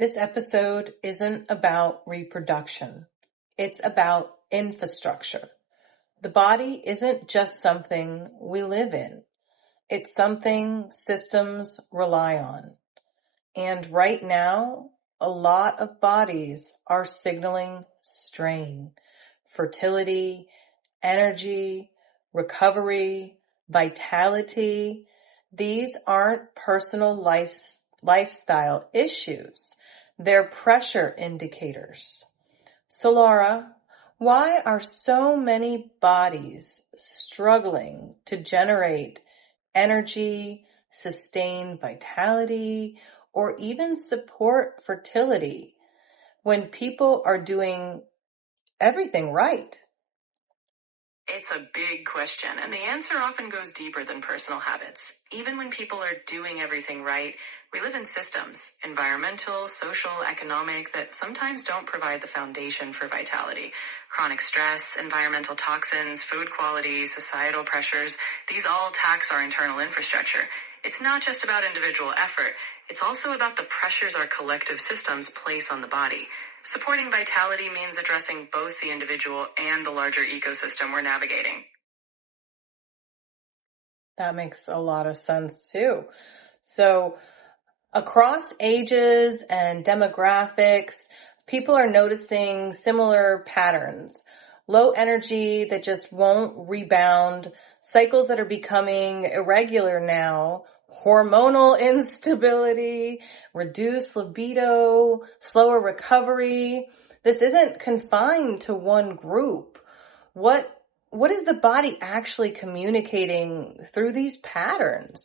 This episode isn't about reproduction. It's about infrastructure. The body isn't just something we live in. It's something systems rely on. And right now, a lot of bodies are signaling strain, fertility, energy, recovery, vitality. These aren't personal lifestyle issues. They're pressure indicators. Solara, why are so many bodies struggling to generate energy, sustain vitality, or even support fertility when people are doing everything right? It's a big question, and the answer often goes deeper than personal habits. Even when people are doing everything right, we live in systems, environmental, social, economic, that sometimes don't provide the foundation for vitality. Chronic stress, environmental toxins, food quality, societal pressures, these all tax our internal infrastructure. It's not just about individual effort. It's also about the pressures our collective systems place on the body. Supporting vitality means addressing both the individual and the larger ecosystem we're navigating. That makes a lot of sense too. So across ages and demographics, people are noticing similar patterns. Low energy that just won't rebound, cycles that are becoming irregular now, hormonal instability, reduced libido, slower recovery. This isn't confined to one group. What is the body actually communicating through these patterns?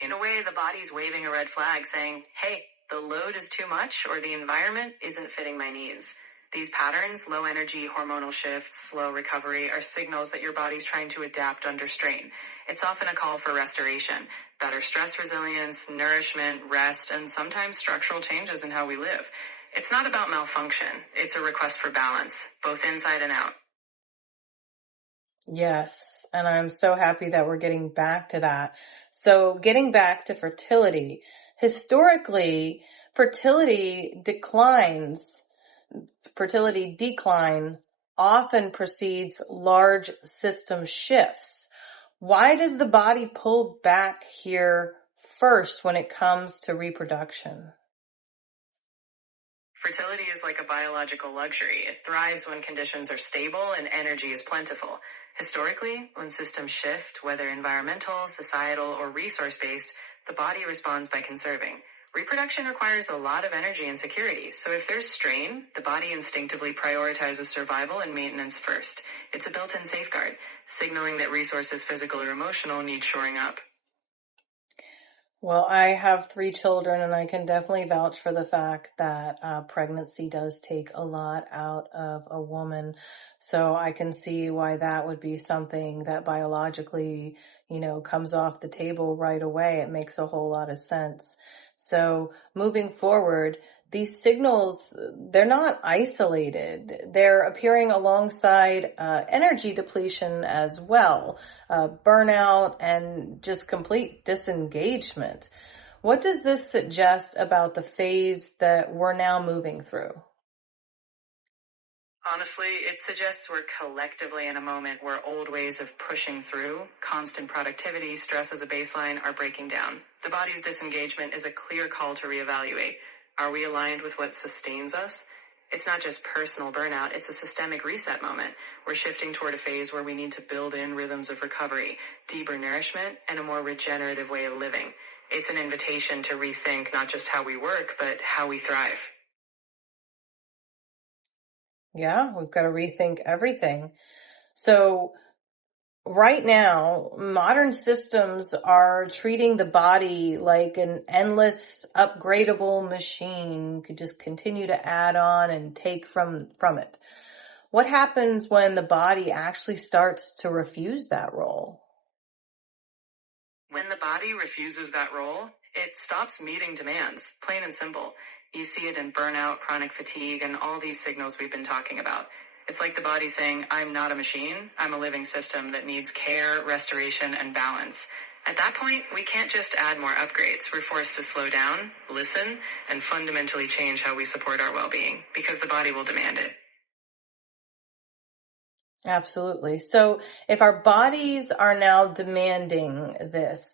In a way, the body's waving a red flag saying, hey, the load is too much or the environment isn't fitting my needs. These patterns, low energy, hormonal shifts, slow recovery, are signals that your body's trying to adapt under strain. It's often a call for restoration, better stress resilience, nourishment, rest, and sometimes structural changes in how we live. It's not about malfunction. It's a request for balance, both inside and out. Yes, and I'm so happy that we're getting back to that. So getting back to fertility, historically, fertility decline often precedes large system shifts. Why does the body pull back here first when it comes to reproduction? Fertility is like a biological luxury. It thrives when conditions are stable and energy is plentiful. Historically, when systems shift, whether environmental, societal, or resource-based, the body responds by conserving. Reproduction requires a lot of energy and security, so if there's strain, the body instinctively prioritizes survival and maintenance first. It's a built-in safeguard, signaling that resources, physical or emotional, need shoring up. Well, I have 3 children, and I can definitely vouch for the fact that pregnancy does take a lot out of a woman. So I can see why that would be something that biologically, comes off the table right away. It makes a whole lot of sense. So moving forward, these signals, they're not isolated. They're appearing alongside energy depletion as well, burnout, and just complete disengagement. What does this suggest about the phase that we're now moving through? Honestly, it suggests we're collectively in a moment where old ways of pushing through, constant productivity, stress as a baseline, are breaking down. The body's disengagement is a clear call to reevaluate. Are we aligned with what sustains us? It's not just personal burnout, it's a systemic reset moment. We're shifting toward a phase where we need to build in rhythms of recovery, deeper nourishment, and a more regenerative way of living. It's an invitation to rethink not just how we work, but how we thrive. Yeah, we've got to rethink everything. So right now, modern systems are treating the body like an endless upgradable machine. You could just continue to add on and take from it. What happens when the body actually starts to refuse that role? When the body refuses that role, it stops meeting demands, plain and simple. You see it in burnout, chronic fatigue, and all these signals we've been talking about. It's like the body saying, I'm not a machine, I'm a living system that needs care, restoration, and balance. At that point, we can't just add more upgrades. We're forced to slow down, listen, and fundamentally change how we support our well-being, because the body will demand it. Absolutely. So if our bodies are now demanding this,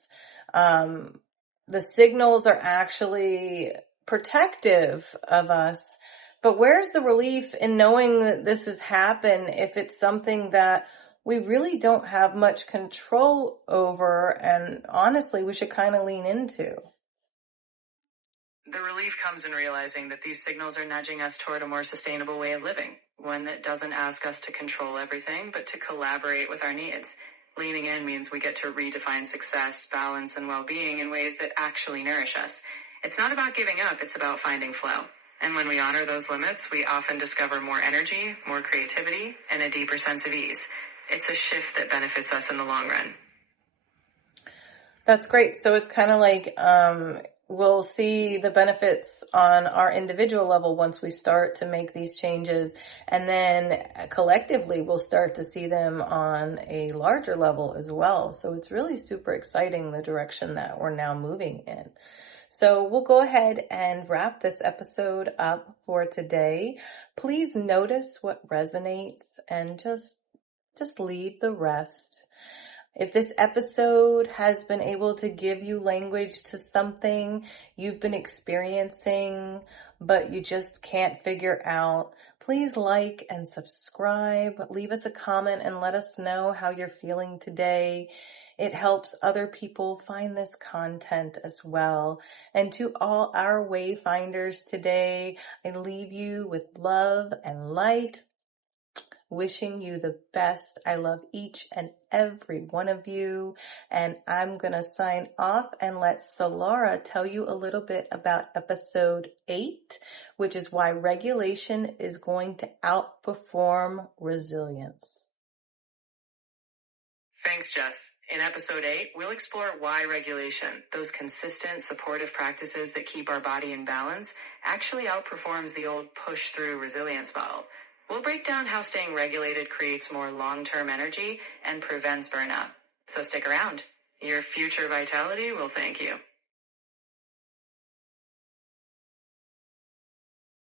the signals are actually protective of us. But where's the relief in knowing that this has happened if it's something that we really don't have much control over, and honestly, we should kind of lean into? The relief comes in realizing that these signals are nudging us toward a more sustainable way of living, one that doesn't ask us to control everything, but to collaborate with our needs. Leaning in means we get to redefine success, balance, and well-being in ways that actually nourish us. It's not about giving up, it's about finding flow. And when we honor those limits, we often discover more energy, more creativity, and a deeper sense of ease. It's a shift that benefits us in the long run. That's great. So it's kind of like we'll see the benefits on our individual level once we start to make these changes. And then collectively, we'll start to see them on a larger level as well. So it's really super exciting, the direction that we're now moving in. So we'll go ahead and wrap this episode up for today. Please notice what resonates and just leave the rest. If this episode has been able to give you language to something you've been experiencing, but you just can't figure out, please like and subscribe. Leave us a comment and let us know how you're feeling today. It helps other people find this content as well. And to all our wayfinders today, I leave you with love and light. Wishing you the best. I love each and every one of you. And I'm going to sign off and let Solara tell you a little bit about episode 8, which is why regulation is going to outperform resilience. Thanks, Jess. In episode 8, we'll explore why regulation, those consistent, supportive practices that keep our body in balance, actually outperforms the old push-through resilience model. We'll break down how staying regulated creates more long-term energy and prevents burnout. So stick around. Your future vitality will thank you.